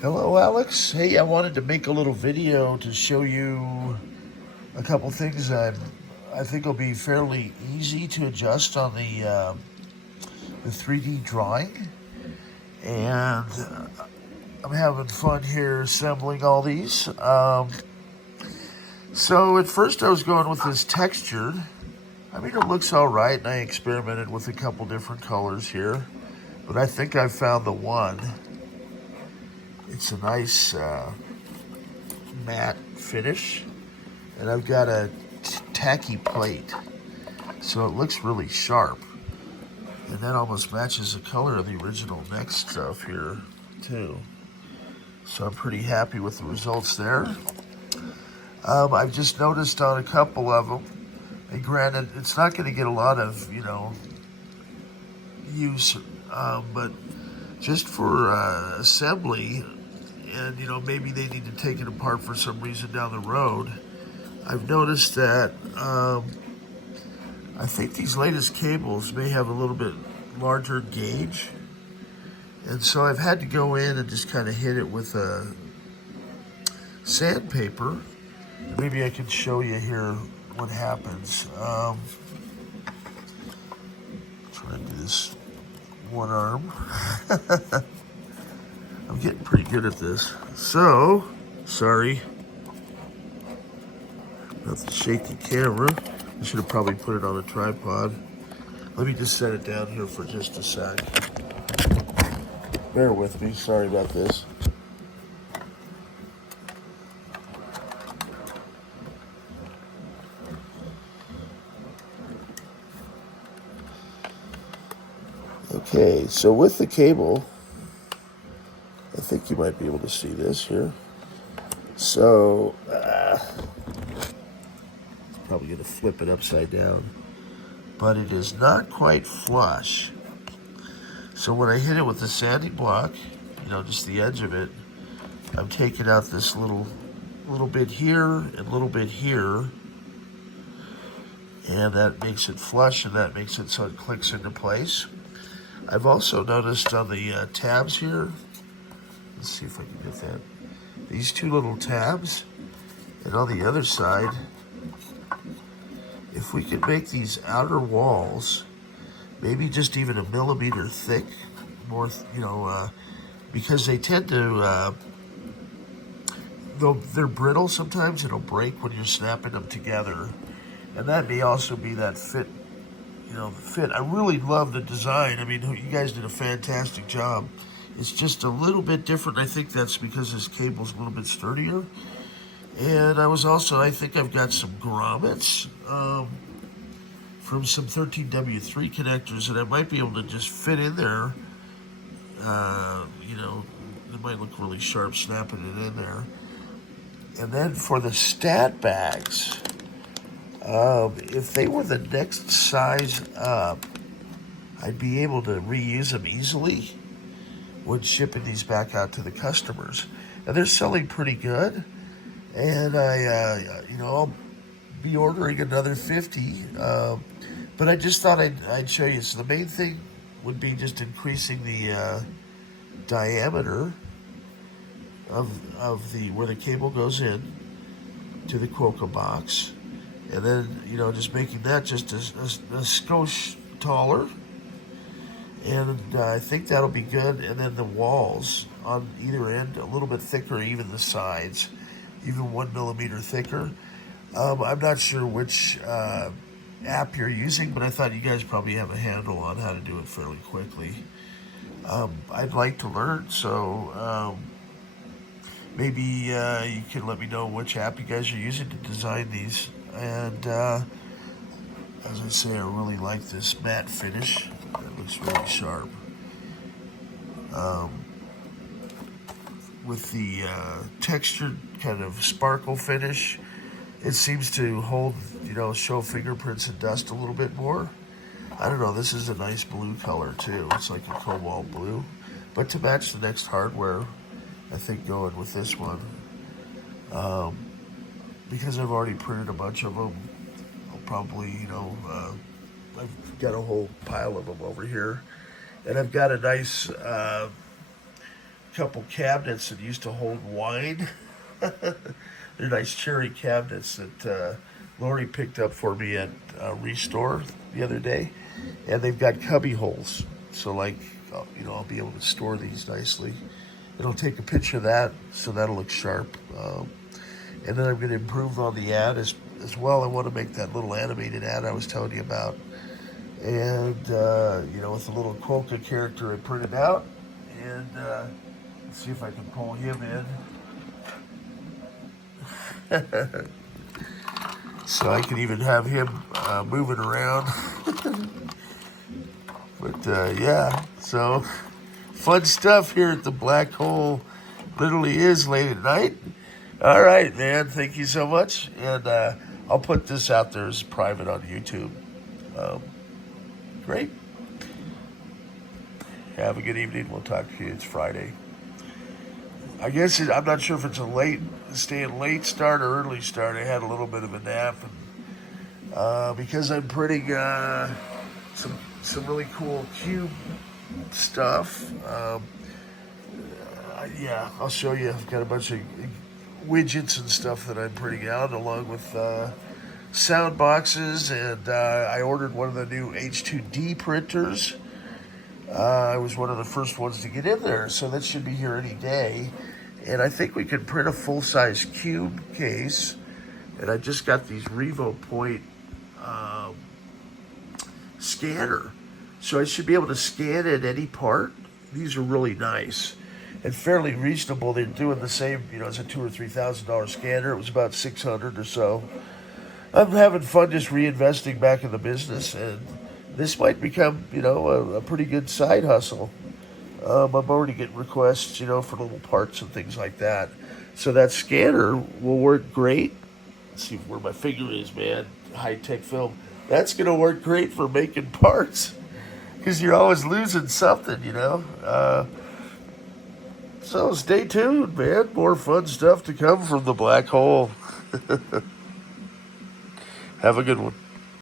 Hello, Alex. Hey, I wanted to make a little video to show you a couple things I think will be fairly easy to adjust on the 3D drawing. And I'm having fun here assembling all these. So at first I was going with this textured. I mean, it looks all right, and I experimented with a couple different colors here. But I think I found the one. It's a nice matte finish, and I've got a tacky plate, so it looks really sharp, and that almost matches the color of the original NeXT stuff here too. So I'm pretty happy with the results there. I've just noticed on a couple of them, and granted, it's not going to get a lot of use, but just for assembly, and maybe they need to take it apart for some reason down the road. I've noticed that I think these latest cables may have a little bit larger gauge, and so I've had to go in and just kind of hit it with a sandpaper. Maybe I can show you here what happens. Try and do this one arm. I'm getting pretty good at this. So, sorry about the shaky camera. I should have probably put it on a tripod. Let me just set it down here for just a sec. Bear with me, sorry about this. Okay, so with the cable, I think you might be able to see this here. So, it's probably going to flip it upside down, but it is not quite flush. So when I hit it with the sanding block, just the edge of it, I'm taking out this little bit here and little bit here, and that makes it flush, and that makes it so it clicks into place. I've also noticed on the tabs here, let's see if I can get that, these two little tabs, and on the other side, if we could make these outer walls maybe just even a millimeter thick, more, because they tend to, though they're brittle sometimes, it'll break when you're snapping them together. And that may also be that fit, the fit. I really love the design. I mean, you guys did a fantastic job. It's just a little bit different. I think that's because this cable's a little bit sturdier. And I think I've got some grommets from some 13W3 connectors that I might be able to just fit in there. It might look really sharp snapping it in there. And then for the stat bags, if they were the next size up, I'd be able to reuse them easily when shipping these back out to the customers. And they're selling pretty good. And I'll be ordering another 50. But I just thought I'd show you. So the main thing would be just increasing the diameter of the where the cable goes in to the Quokka box, and then just making that just a skosh taller, and I think that'll be good. And then the walls on either end a little bit thicker, even the sides, even 1 millimeter thicker. I'm not sure which app you're using, but I thought you guys probably have a handle on how to do it fairly quickly. I'd like to learn, so maybe you can let me know which app you guys are using to design these. And as I say, I really like this matte finish. It looks really sharp. With the textured kind of sparkle finish, it seems to hold, show fingerprints and dust a little bit more. I don't know, this is a nice blue color too. It's like a cobalt blue. But to match the NeXT hardware, I think going with this one. Because I've already printed a bunch of them, I'll probably, I've got a whole pile of them over here. And I've got a nice couple cabinets that used to hold wine. They're nice cherry cabinets that Lori picked up for me at Restore the other day, and they've got cubby holes. So like, I'll be able to store these nicely. It'll take a picture of that, so that'll look sharp. And then I'm going to improve on the ad as well. I want to make that little animated ad I was telling you about, and with a little Quokka character I printed out, and let's see if I can pull him in. So I can even have him moving around. But yeah, so fun stuff here at the Black Hole. Literally is late at night. All right, man. Thank you so much. And I'll put this out there as private on YouTube. Great. Have a good evening. We'll talk to you. It's Friday. I guess I'm not sure if it's staying late start or early start. I had a little bit of a nap, and because I'm printing some really cool cube stuff. Yeah, I'll show you. I've got a bunch of widgets and stuff that I'm printing out, along with sound boxes, and I ordered one of the new H2D printers. I was one of the first ones to get in there, so that should be here any day. And I think we can print a full-size cube case. And I just got these Revo Point scanner. So I should be able to scan at any part. These are really nice and fairly reasonable. They're doing the same, as a $2,000 or $3,000 scanner. It was about $600 or so. I'm having fun just reinvesting back in the business, and this might become, a pretty good side hustle. I'm already getting requests, for little parts and things like that. So that scanner will work great. Let's see where my finger is, man. High-tech film. That's going to work great for making parts, because you're always losing something, So stay tuned, man. More fun stuff to come from the Black Hole. Have a good one.